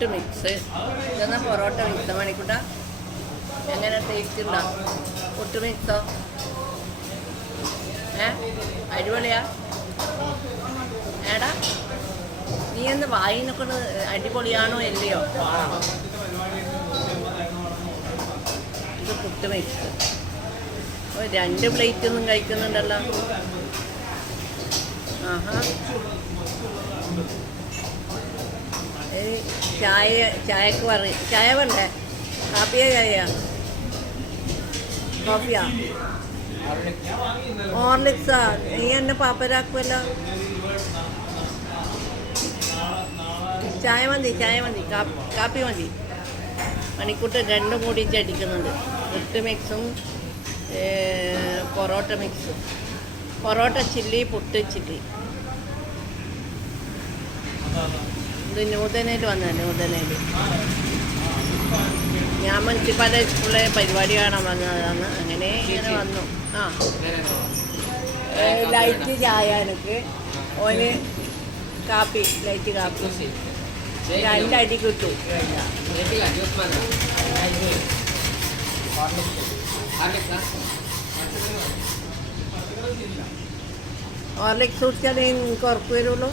Puttu mix. ഇതെന്നാ parotta mix മണിക്കൂട്ട. എങ്ങനെ taste ഉണ്ടോ പുട്ട് മിക്സോ? അടിപൊളിയാ ഏടാ? നീ എന്ന് വായിനെ കൊണ്ട് അടിപൊളിയാണോ അല്ലയോ? ഇത് പുട്ട് മിക്സ്. 2 പ്ലേറ്റ് ഒന്നും കഴിക്കുന്നുണ്ടല്ലോ. ആഹാ. ചായക്ക് പറയും. ചായ വേണ്ടേ? കാപ്പിയാ ചായയാ? കോഫിയാ? ഹോർലിക്സാ? നീ എന്നെ പാപ്പരാക്കുമല്ലോ. ചായ മതി കാപ്പി മതി. മണിക്കൂട്ട് 2 കൂടി അടിക്കുന്നുണ്ട്. പുട്ട് മിക്സും പൊറോട്ട മിക്സും. Parotta chilli, puttu chilli. ഇത് ന്യൂതനയിൽ വന്ന ന്യൂതനയിൽ ഞാൻ മുനിസിപ്പാലിറ്റി സ്കൂളിലെ പരിപാടി കാണാൻ വന്നതാണ്. അങ്ങനെ ഇങ്ങനെ വന്നു. ലൈറ്റ് ചായ എനിക്ക്. ഓന് കാപ്പി, ലൈറ്റ് കാപ്പി 2 അടി കിട്ടും. ഹോർലിക്സ് കുടിച്ചാലേ എനിക്ക് ഉറപ്പ് വരുള്ളൂ.